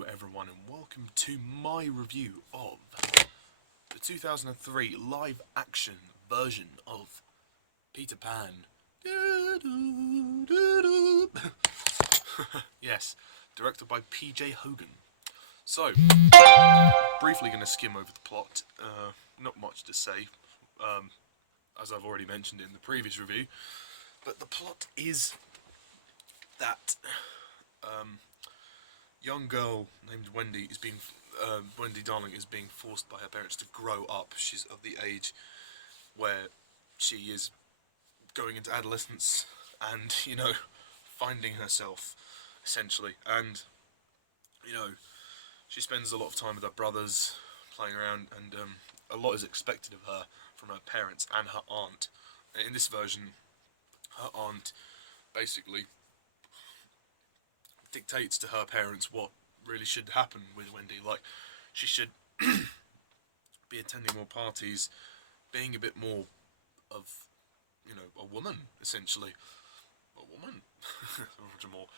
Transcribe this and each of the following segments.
Hello everyone and welcome to my review of the 2003 live action version of Peter Pan. Yes, directed by PJ Hogan. So, briefly going to skim over the plot, not much to say, as I've already mentioned in the previous review, but the plot is that young girl named Wendy is being Wendy Darling is being forced by her parents to grow up. She's of the age where she is going into adolescence and, finding herself, essentially. And, she spends a lot of time with her brothers, playing around, and a lot is expected of her from her parents and her aunt. In this version, her aunt basically dictates to her parents what really should happen with Wendy. Like, she should be attending more parties, being a bit more of, a woman, essentially. A woman? more.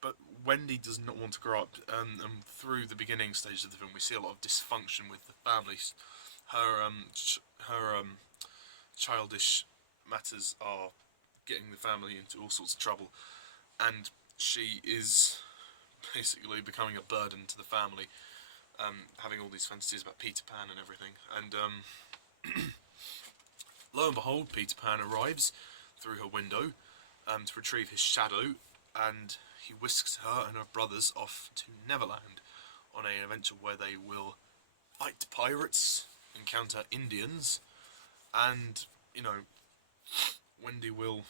But Wendy does not want to grow up, and through the beginning stages of the film we see a lot of dysfunction with the family. Her childish matters are getting the family into all sorts of trouble, and she is basically becoming a burden to the family, having all these fantasies about Peter Pan and everything. And lo and behold, Peter Pan arrives through her window to retrieve his shadow, and he whisks her and her brothers off to Neverland on an adventure where they will fight pirates, encounter Indians, and, Wendy will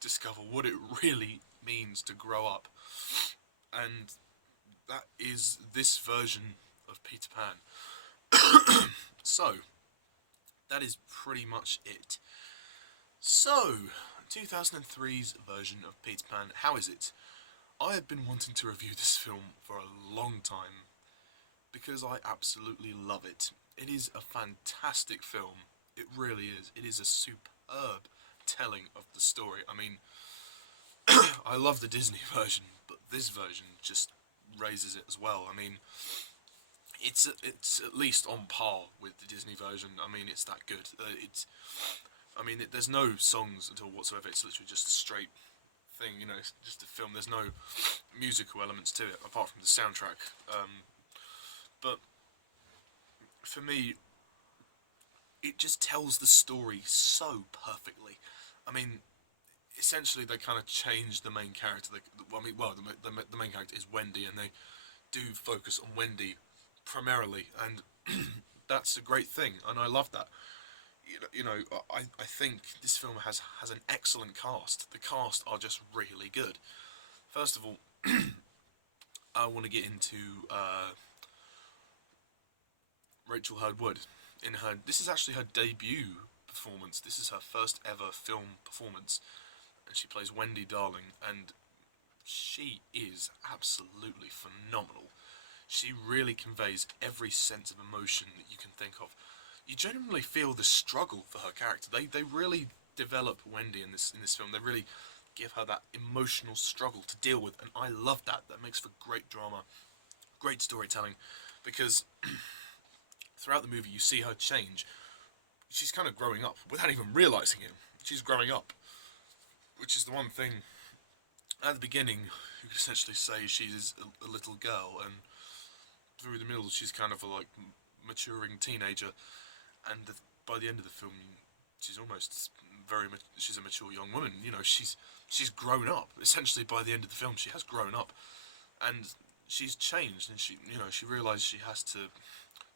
discover what it really means to grow up. And that is this version of Peter Pan. So, that is pretty much it. So, 2003's version of Peter Pan, how is it? I have been wanting to review this film for a long time because I absolutely love it. It is a fantastic film. It really is. It is a superb telling of the story. I mean, I love the Disney version, but this version just raises it as well. I mean, it's at least on par with the Disney version. I mean, it's that good. There's no songs at all whatsoever. It's literally just a straight thing. It's just a film. There's no musical elements to it apart from the soundtrack. But for me, it just tells the story so perfectly. I mean, essentially they kind of changed the main character. The main character is Wendy, and they do focus on Wendy primarily, and that's a great thing, and I love that. I think this film has an excellent cast. The cast are just really good. First of all, I want to get into Rachael Hurd-Wood. This is actually her debut performance. This is her first ever film performance, and she plays Wendy Darling, and she is absolutely phenomenal. She really conveys every sense of emotion that you can think of. You genuinely feel the struggle for her character. They really develop Wendy in this film. They really give her that emotional struggle to deal with, and I love that. That makes for great drama, great storytelling, because throughout the movie you see her change. She's kind of growing up without even realising it. She's growing up, which is the one thing. At the beginning, you could essentially say she's a little girl, and through the middle she's kind of a maturing teenager, and by the end of the film she's almost she's a mature young woman. She's grown up. Essentially by the end of the film she has grown up, and she's changed, and she realises she has to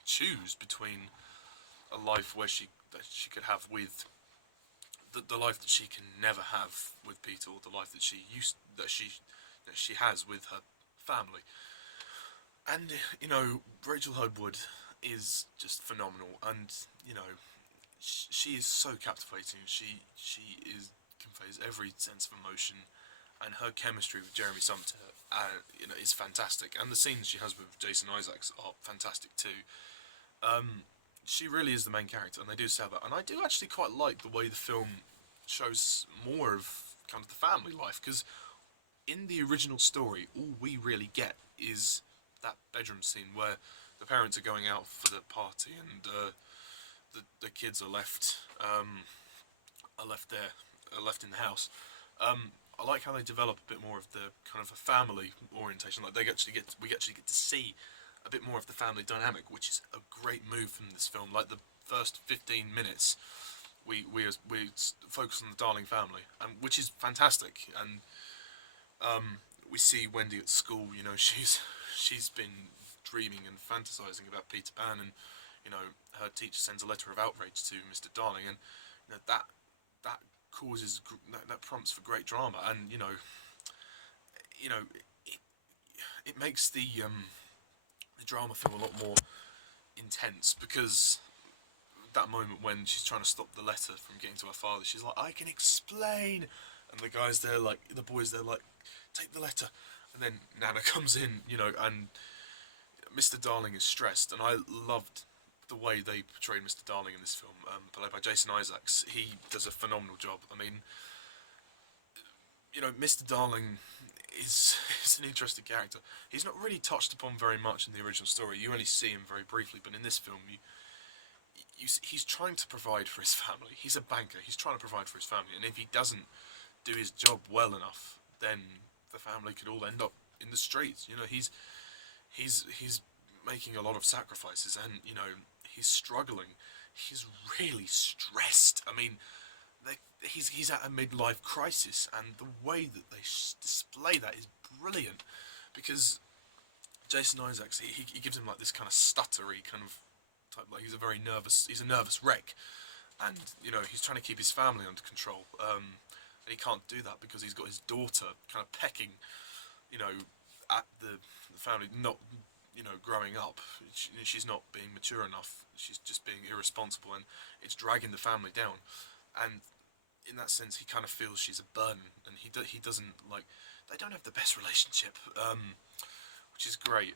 choose between a life where she could have with the life that she can never have with Peter, or the life that she has with her family. And Rachael Hurd-Wood is just phenomenal, and she is so captivating. She conveys every sense of emotion, and her chemistry with Jeremy Sumpter is fantastic, and the scenes she has with Jason Isaacs are fantastic too. She really is the main character, and they do sell that. And I do actually quite like the way the film shows more of kind of the family life, because in the original story all we really get is that bedroom scene where the parents are going out for the party, and the kids are left left in the house. I like how they develop a bit more of the kind of a family orientation. Like we actually get to see a bit more of the family dynamic, which is a great move from this film. Like the first 15 minutes, we focus on the Darling family, which is fantastic. And we see Wendy at school. You know, she's been dreaming and fantasizing about Peter Pan, and you know, her teacher sends a letter of outrage to Mr. Darling, and you know, that causes that prompts for great drama, and you know, it makes the drama feel a lot more intense, because that moment when she's trying to stop the letter from getting to her father, she's like, I can explain, and the boys there like, take the letter, and then Nana comes in, you know, and Mr. Darling is stressed, and I loved the way they portrayed Mr. Darling in this film, played by Jason Isaacs. He does a phenomenal job. I mean, you know, Mr. Darling is an interesting character. He's not really touched upon very much in the original story. You only see him very briefly, but in this film, he's trying to provide for his family. He's a banker. He's trying to provide for his family, and if he doesn't do his job well enough, then the family could all end up in the streets. You know, he's making a lot of sacrifices, and you know, he's struggling. He's really stressed. I mean, he's at a midlife crisis, and the way that they display that is brilliant, because Jason Isaacs, he gives him like this kind of stuttery kind of type, like he's a nervous wreck, and you know, he's trying to keep his family under control, and he can't do that because he's got his daughter kind of pecking, you know, at the family, not, you know, growing up. She's not being mature enough. She's just being irresponsible, and it's dragging the family down. And in that sense, he kind of feels she's a burden, and he doesn't like. They don't have the best relationship, which is great.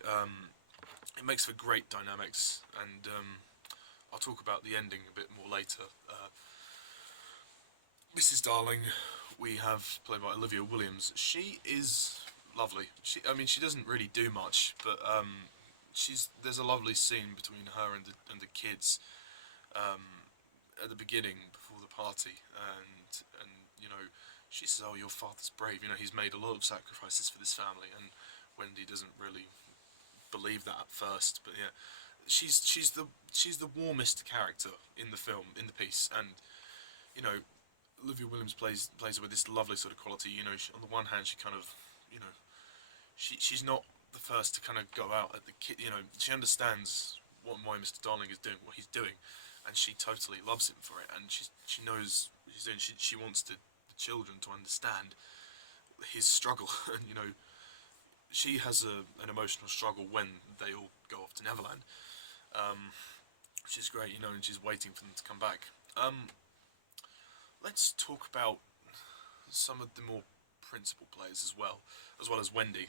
It makes for great dynamics, and I'll talk about the ending a bit more later. Mrs. Darling, we have played by Olivia Williams. She is lovely. I mean, she doesn't really do much, but there's a lovely scene between her and the kids at the beginning before the party, and you know, she says, "Oh, your father's brave. You know, he's made a lot of sacrifices for this family." And Wendy doesn't really believe that at first, but yeah, she's the warmest character in the film, in the piece, and you know, Olivia Williams plays her with this lovely sort of quality. You know, on the one hand, she kind of, you know, she's not the first to kind of go out at the kid. You know, she understands why Mr. Darling is doing what he's doing, and she totally loves him for it. And she knows what she's doing. She wants the children to understand his struggle, and you know, she has an emotional struggle when they all go off to Neverland, which is great. You know, and she's waiting for them to come back. Let's talk about some of the more principal players as well as Wendy.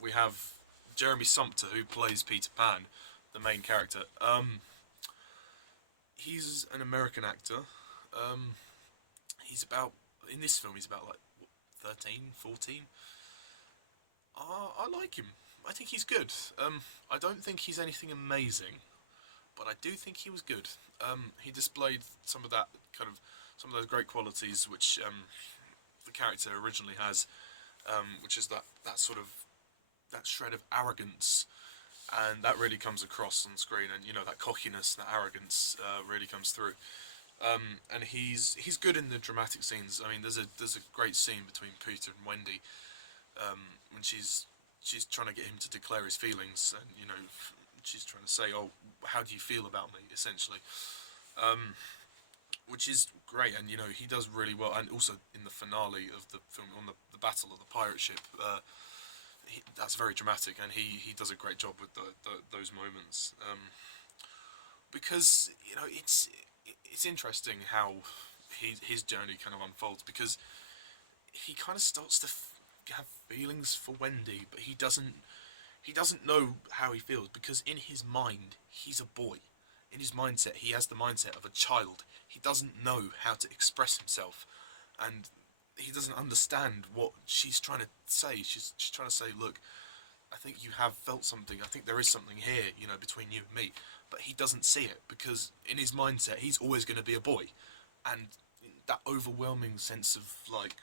We have Jeremy Sumpter, who plays Peter Pan, the main character. He's an American actor. In this film, he's about like 13, 14. I like him. I think he's good. I don't think he's anything amazing, but I do think he was good. He displayed some of those great qualities which the character originally has, which is that sort of that shred of arrogance, and that really comes across on screen. And you know, that cockiness, that arrogance really comes through. And he's good in the dramatic scenes. I mean, there's a great scene between Peter and Wendy when she's trying to get him to declare his feelings, and you know, she's trying to say, "Oh, how do you feel about me?" essentially. Which is great, and you know, he does really well. And also in the finale of the film, on the battle of the pirate ship, that's very dramatic, and he does a great job with those moments. Because you know, it's interesting how his journey kind of unfolds, because he kind of starts to have feelings for Wendy, but he doesn't know how he feels, because in his mind he's a boy. In his mindset, he has the mindset of a child. He doesn't know how to express himself, and he doesn't understand what she's trying to say. She's trying to say, look, I think you have felt something. I think there is something here, you know, between you and me. But he doesn't see it because in his mindset, he's always going to be a boy, and that overwhelming sense of like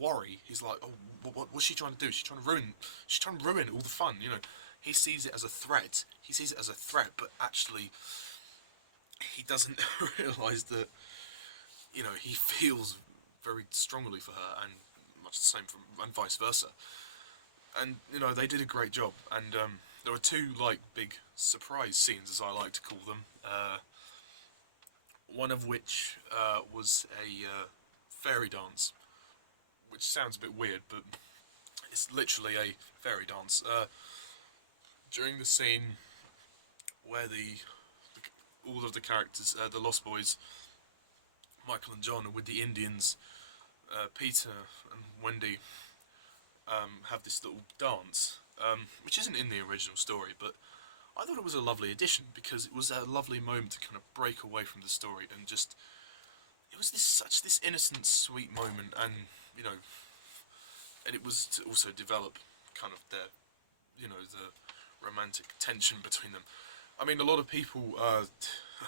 worry. He's like, oh, what's she trying to do? She's trying to ruin. She's trying to ruin all the fun. You know, he sees it as a threat. He sees it as a threat, but actually, he doesn't realise that. You know, he feels very strongly for her, and much the same and vice versa. And you know, they did a great job. And there were two like big surprise scenes, as I like to call them. One of which was a fairy dance, which sounds a bit weird, but it's literally a fairy dance. During the scene where all of the characters, the Lost Boys, Michael and John, are with the Indians, Peter and Wendy have this little dance, which isn't in the original story, but I thought it was a lovely addition because it was a lovely moment to kind of break away from the story and just it was such this innocent, sweet moment, and you know, and it was to also develop kind of the romantic tension between them. I mean, a lot of people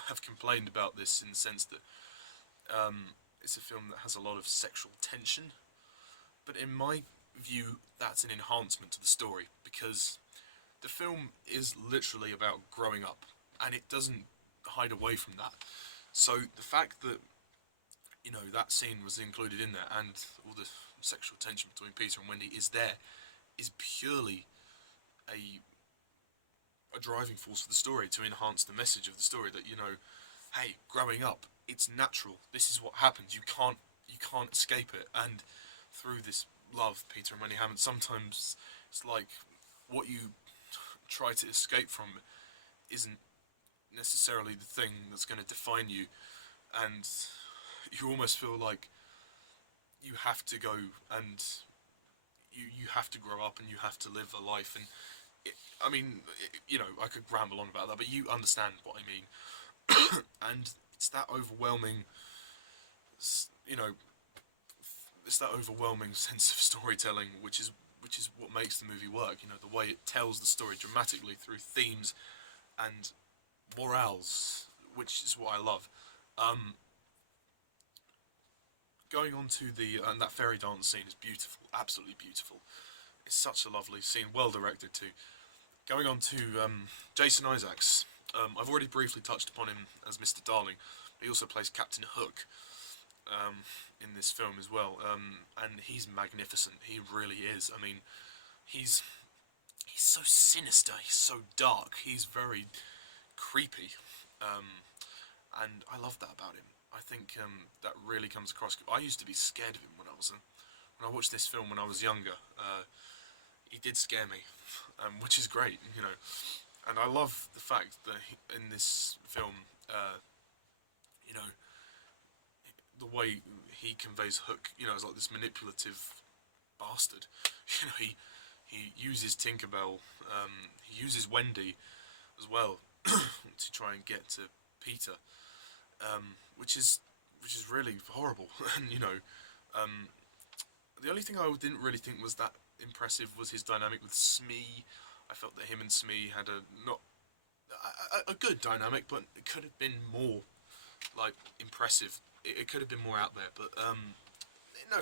have complained about this in the sense that it's a film that has a lot of sexual tension, but in my view, that's an enhancement to the story because the film is literally about growing up, and it doesn't hide away from that. So the fact that that scene was included in there, and all the sexual tension between Peter and Wendy is there, is purely a driving force for the story to enhance the message of the story that hey, growing up, it's natural. This is what happens. You can't escape it. And through this love Peter and Wendy have, and sometimes it's like what you try to escape from isn't necessarily the thing that's going to define you, and you almost feel like you have to go and you have to grow up and you have to live a life. And I could ramble on about that, but you understand what I mean. And it's that overwhelming, it's that overwhelming sense of storytelling, which is what makes the movie work. The way it tells the story dramatically through themes and morals, which is what I love. Going on to and that fairy dance scene is beautiful, absolutely beautiful. It's such a lovely scene, well directed too. Going on to Jason Isaacs. I've already briefly touched upon him as Mr. Darling. He also plays Captain Hook in this film as well, and he's magnificent. He really is. I mean, he's so sinister. He's so dark. He's very creepy, and I love that about him. I think that really comes across. I used to be scared of him when I watched this film when I was younger. He did scare me, which is great, And I love the fact that in this film, the way he conveys Hook, as like this manipulative bastard. He uses Tinkerbell, he uses Wendy as well to try and get to Peter, which is really horrible. And the only thing I didn't really think was that impressive was his dynamic with Smee. I felt that him and Smee had a good dynamic, but it could have been more impressive. It could have been more out there, but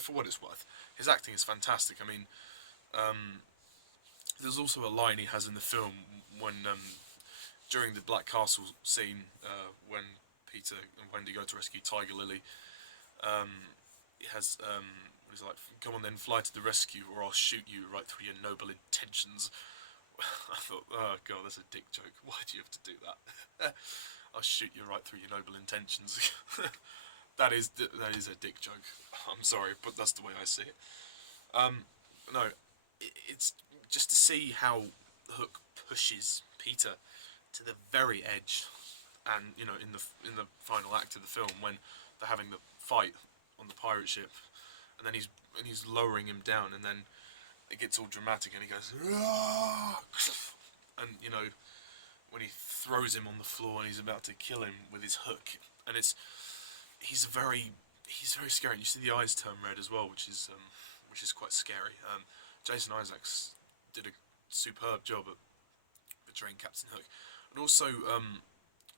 for what it's worth, his acting is fantastic. I mean, there's also a line he has in the film when during the Black Castle scene, when Peter and Wendy go to rescue Tiger Lily, he has he's like, "Come on then, fly to the rescue, or I'll shoot you right through your noble intentions." I thought, oh god, that's a dick joke. Why do you have to do that? I'll shoot you right through your noble intentions. that is a dick joke. I'm sorry, but that's the way I see it. No, it's just to see how Hook pushes Peter to the very edge, and in the final act of the film when they're having the fight on the pirate ship, and then he's lowering him down, and then it gets all dramatic, and he goes, "Aah!" And when he throws him on the floor and he's about to kill him with his hook, and he's very scary. You see the eyes turn red as well, which is quite scary. Jason Isaacs did a superb job at portraying Captain Hook, and also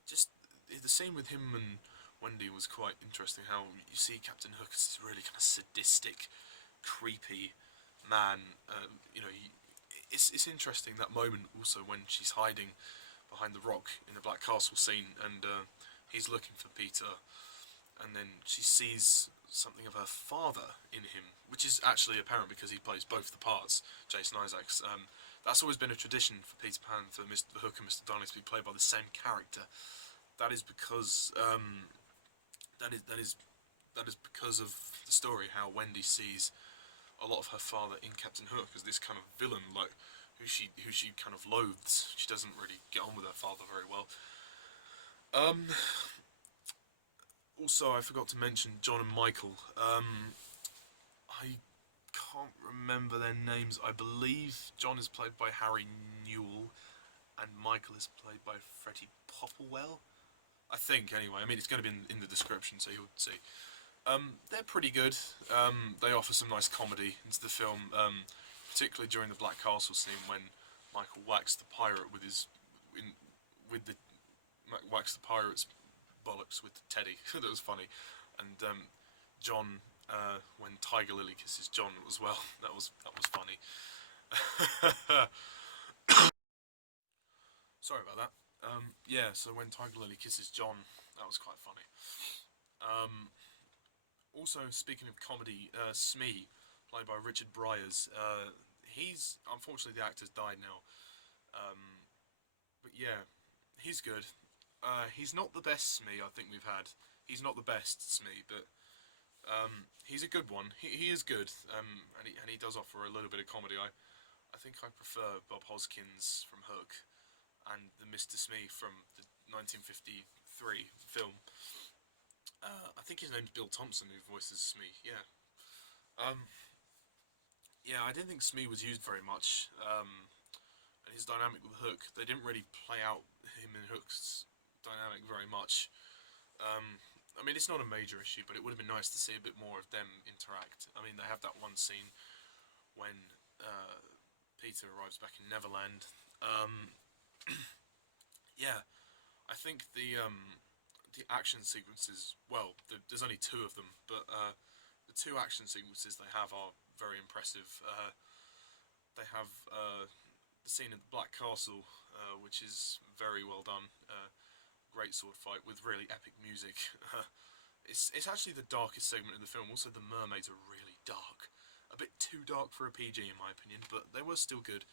just the scene with him and Wendy was quite interesting. How you see Captain Hook as this really kind of sadistic, creepy man. It's interesting that moment also when she's hiding behind the rock in the Black Castle scene, and he's looking for Peter, and then she sees something of her father in him, which is actually apparent because he plays both the parts, Jason Isaacs. That's always been a tradition for Peter Pan, for Mr. Hook and Mr. Darling to be played by the same character. That is because that is because of the story, how Wendy sees a lot of her father in Captain Hook as this kind of villain, like who she kind of loathes. She doesn't really get on with her father very well. Also, I forgot to mention John and Michael. I can't remember their names. I believe John is played by Harry Newell, and Michael is played by Freddie Popplewell. I think, anyway. I mean, it's going to be in the description, so you'll see. They're pretty good. They offer some nice comedy into the film, particularly during the Black Castle scene when Michael whacks the pirate with whacks the pirate's bollocks with the teddy. That was funny. And John, when Tiger Lily kisses John as well. That was funny. Sorry about that. Yeah, so when Tiger Lily kisses John, that was quite funny. Also, speaking of comedy, Smee, played by Richard Briers, he's, unfortunately the actor's died now, but yeah, he's good. He's not the best Smee I think we've had. He's not the best Smee, but he's a good one. He is good, and he does offer a little bit of comedy. I think I prefer Bob Hoskins from Hook and the Mr. Smee from the 1953 film. I think his name's Bill Thompson, who voices Smee. Yeah. Yeah, I didn't think Smee was used very much. And his dynamic with Hook, they didn't really play out him and Hook's dynamic very much. I mean, it's not a major issue, but it would have been nice to see a bit more of them interact. I mean, they have that one scene when Peter arrives back in Neverland. Yeah, I think the action sequences, well, there's only two of them, but the two action sequences they have are very impressive. They have the scene at the Black Castle, which is very well done. Great sword fight with really epic music. It's actually the darkest segment in the film. Also, the mermaids are really dark. A bit too dark for a PG, in my opinion, but they were still good.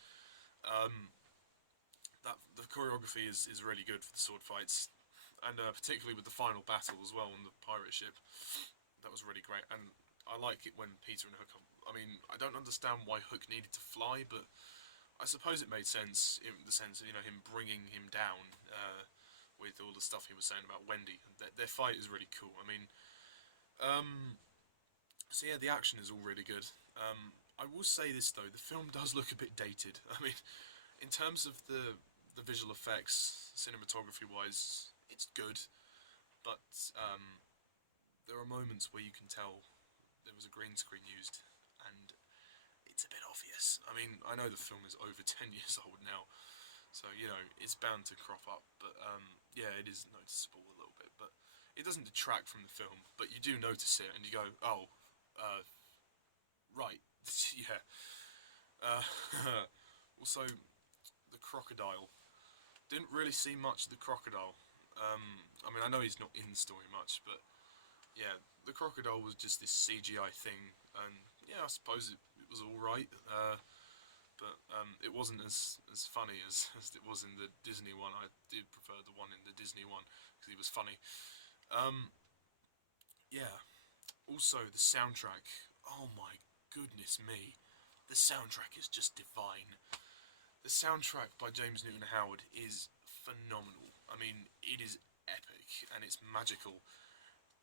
The choreography is really good for the sword fights, and particularly with the final battle as well on the pirate ship. That was really great, and I like it when Peter and Hook I mean, I don't understand why Hook needed to fly, but I suppose it made sense in the sense of, him bringing him down with all the stuff he was saying about Wendy. Their fight is really cool. I mean, so yeah, the action is all really good. I will say this though, the film does look a bit dated. I mean, in terms of the visual effects, cinematography wise, it's good, but there are moments where you can tell there was a green screen used, and it's a bit obvious. I mean, I know the film is over 10 years old now, so, it's bound to crop up, but yeah, it is noticeable a little bit, but it doesn't detract from the film, but you do notice it, and you go, oh, right, yeah. Also, the crocodile. Didn't really see much of the crocodile. I mean, I know he's not in the story much, but yeah, the crocodile was just this CGI thing, and yeah, I suppose it was alright, but it wasn't as funny as it was in the Disney one. I did prefer the one in the Disney one, because he was funny. Yeah, also the soundtrack, oh my goodness me, the soundtrack is just divine. The soundtrack by James Newton Howard is phenomenal. I mean, it is epic and it's magical.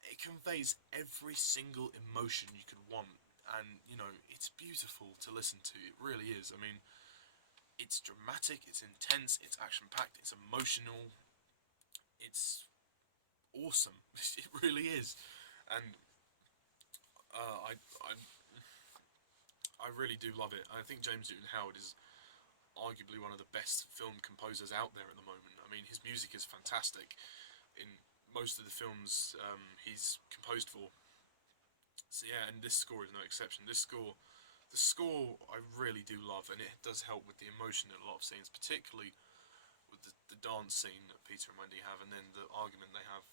It conveys every single emotion you could want, and it's beautiful to listen to. It really is. I mean, it's dramatic, it's intense, it's action-packed, it's emotional. It's awesome. It really is, and I really do love it. I think James Newton Howard is arguably one of the best film composers out there at the moment. I mean, his music is fantastic in most of the films he's composed for. So yeah, and this score is no exception. The score I really do love, and it does help with the emotion in a lot of scenes, particularly with the dance scene that Peter and Wendy have, and then the argument they have,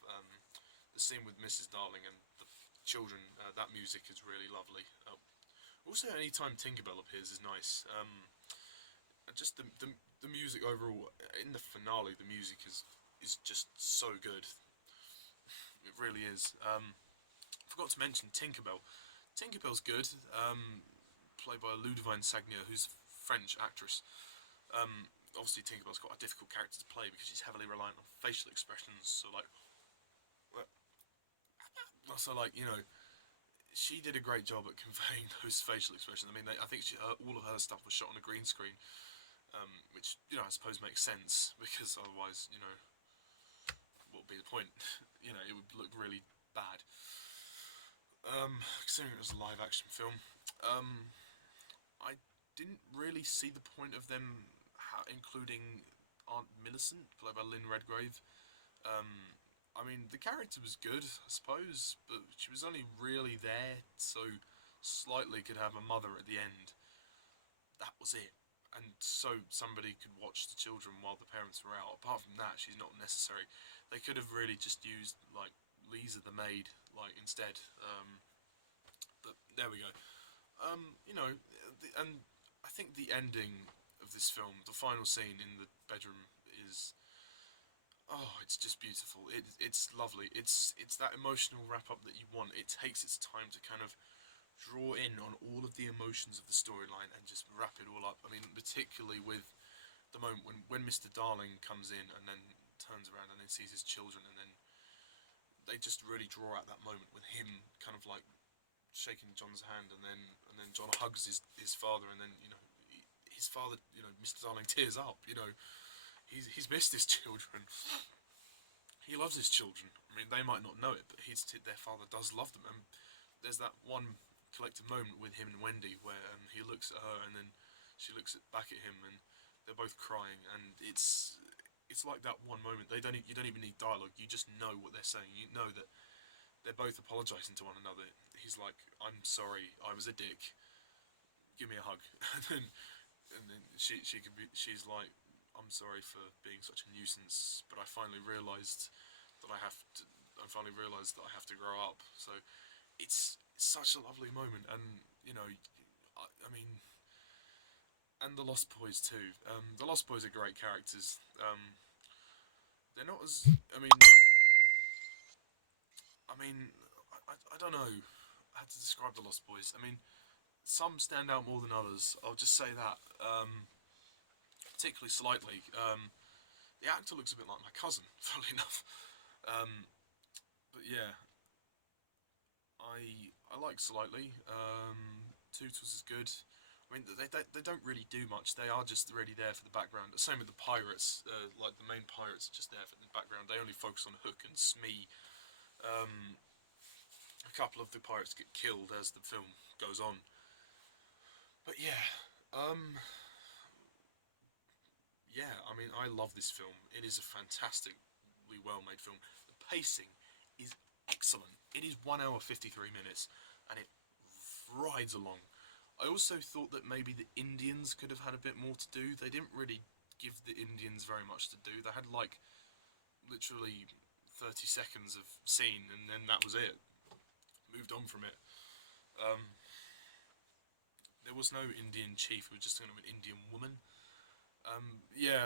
the scene with Mrs. Darling and the children. That music is really lovely. Also, anytime Tinkerbell appears is nice. Just the music overall in the finale, the music is just so good. It really is. Forgot to mention Tinkerbell. Tinkerbell's good. Played by Ludivine Sagnier, who's a French actress. Obviously, Tinkerbell's got a difficult character to play because she's heavily reliant on facial expressions. She did a great job at conveying those facial expressions. I mean, I think all of her stuff was shot on a green screen, which I suppose makes sense because otherwise, what would be the point? It would look really bad. Considering it was a live action film, I didn't really see the point of them including Aunt Millicent, played by Redgrave. I mean, the character was good, I suppose, but she was only really there so Slightly could have a mother at the end. That was it. And so somebody could watch the children while the parents were out. Apart from that, she's not necessary. They could have really just used, Lisa the maid, instead. But there we go. And I think the ending of this film, the final scene in the bedroom is... Oh, it's just beautiful. It's lovely. It's that emotional wrap-up that you want. It takes its time to kind of draw in on all of the emotions of the storyline and just wrap it all up. I mean, particularly with the moment when Mr. Darling comes in and then turns around and then sees his children, and then they just really draw out that moment with him kind of shaking John's hand, and then John hugs his father, and then his father, Mr. Darling tears up. He's missed his children. He loves his children. I mean, they might not know it, but their father does love them. And there's that one collective moment with him and Wendy where he looks at her and then she looks back at him, and they're both crying. And it's like that one moment. You don't even need dialogue. You just know what they're saying. You know that they're both apologising to one another. He's like, "I'm sorry, I was a dick. Give me a hug." and then she's like, "I'm sorry for being such a nuisance, but I finally realised that I have to grow up." So it's such a lovely moment, and I mean, and the Lost Boys too. The Lost Boys are great characters. They're not as I don't know how to describe the Lost Boys. I mean, some stand out more than others. I'll just say that. Particularly Slightly. The actor looks a bit like my cousin, funnily enough. But yeah, I like Slightly. Tootles is good. I mean, they don't really do much. They are just really there for the background. The same with the pirates. The main pirates are just there for the background. They only focus on Hook and Smee. A couple of the pirates get killed as the film goes on. But yeah, I mean, I love this film. It is a fantastically well-made film. The pacing is excellent. It is 1 hour 53 minutes, and it rides along. I also thought that maybe the Indians could have had a bit more to do. They didn't really give the Indians very much to do. They had literally 30 seconds of scene, and then that was it. Moved on from it. There was no Indian chief. It was just kind of an Indian woman.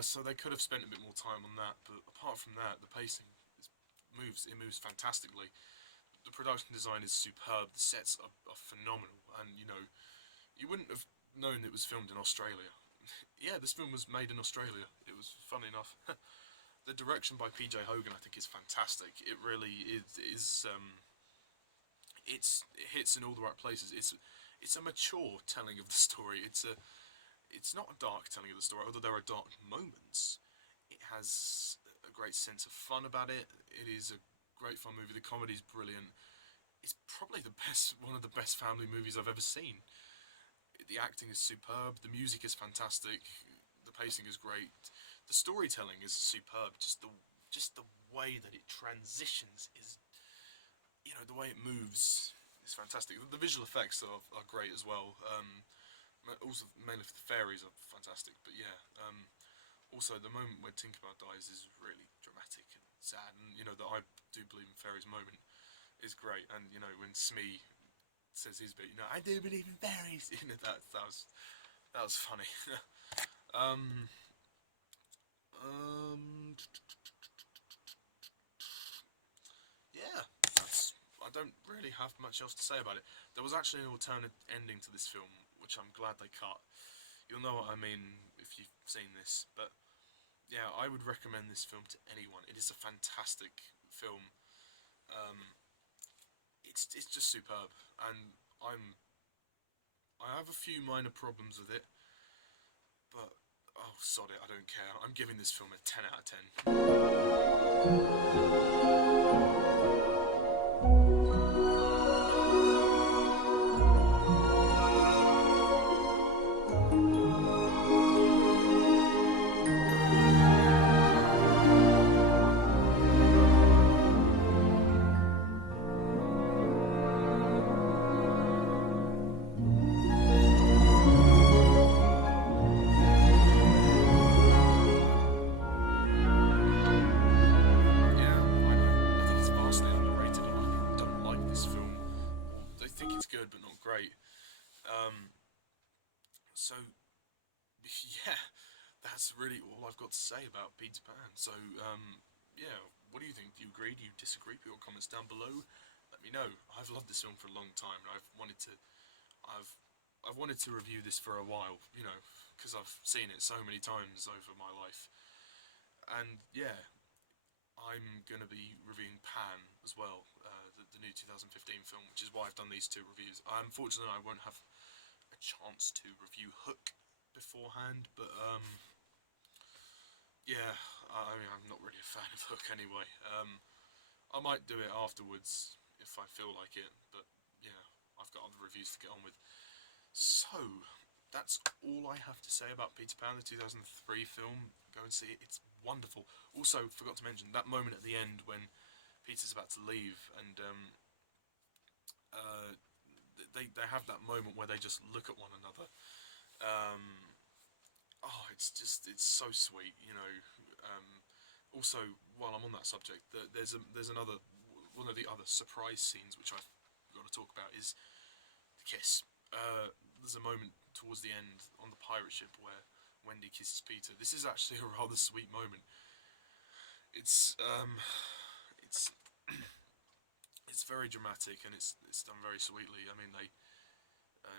So they could have spent a bit more time on that. But apart from that, the pacing moves fantastically. The production design is superb. The sets are phenomenal, and you wouldn't have known it was filmed in Australia. Yeah, this film was made in Australia. It was, funny enough. The direction by PJ Hogan, I think, is fantastic. It really is. It hits in all the right places. It's a mature telling of the story. It's not a dark telling of the story, although there are dark moments. It has a great sense of fun about it. It is a great fun movie. The comedy is brilliant. It's probably one of the best family movies I've ever seen. The acting is superb. The music is fantastic. The pacing is great. The storytelling is superb. Just the way that it transitions is, you know, the way it moves is fantastic. The visual effects are great as well. Also, mainly for the fairies are fantastic. But yeah, also the moment where Tinkerbell dies is really dramatic and sad. And you know, the I do believe in fairies moment is great. And you know, when Smee says his bit, you know, I do believe in fairies. You know, that was funny. Yeah, I don't really have much else to say about it. There was actually an alternate ending to this film, which I'm glad they cut. You'll know what I mean if you've seen this, but yeah, I would recommend this film to anyone. It is a fantastic film. It's just superb, and I have a few minor problems with it, but oh, sod it, I don't care. I'm giving this film a 10 out of 10. So, yeah, that's really all I've got to say about Peter Pan. So, yeah, what do you think? Do you agree? Do you disagree? Put your comments down below. Let me know. I've loved this film for a long time, and I've wanted to review this for a while, you know, because I've seen it so many times over my life. And yeah, I'm gonna be reviewing Pan as well, the new 2015 film, which is why I've done these two reviews. Unfortunately, I won't have a chance to review Hook beforehand, but yeah, I mean, I'm not really a fan of Hook anyway. I might do it afterwards if I feel like it, but yeah, I've got other reviews to get on with. So, that's all I have to say about Peter Pan, the 2003 film. Go and see it, it's wonderful. Also, forgot to mention, that moment at the end when Peter's about to leave and they have that moment where they just look at one another. Oh, it's so sweet, you know. Also, while I'm on that subject, there's another one of the other surprise scenes which I've got to talk about is the kiss. There's a moment towards the end on the pirate ship where Wendy kisses Peter. This is actually a rather sweet moment. It's it's very dramatic and it's done very sweetly. I mean,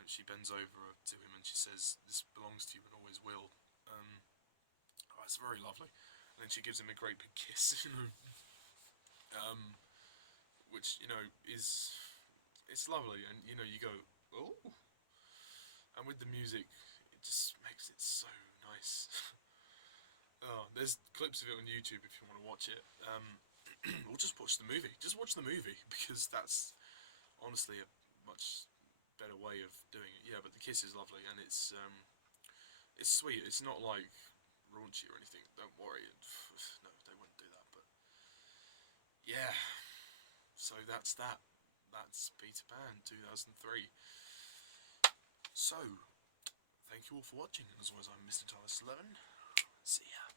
she bends over to him and she says, "This belongs to you and always will." Oh, it's very lovely. And then she gives him a great big kiss, you know, which, you know, it's lovely. And you know, you go, oh, and with the music, it just makes it so nice. Oh, there's clips of it on YouTube if you want to watch it. Or just watch the movie. Just watch the movie because that's honestly a much better way of doing it. Yeah, but the kiss is lovely and it's sweet. It's not like raunchy or anything. Don't worry. No, they wouldn't do that. But yeah, so that's that. That's Peter Pan 2003. So, thank you all for watching. As always, I'm Mr. Thomas 11. See ya.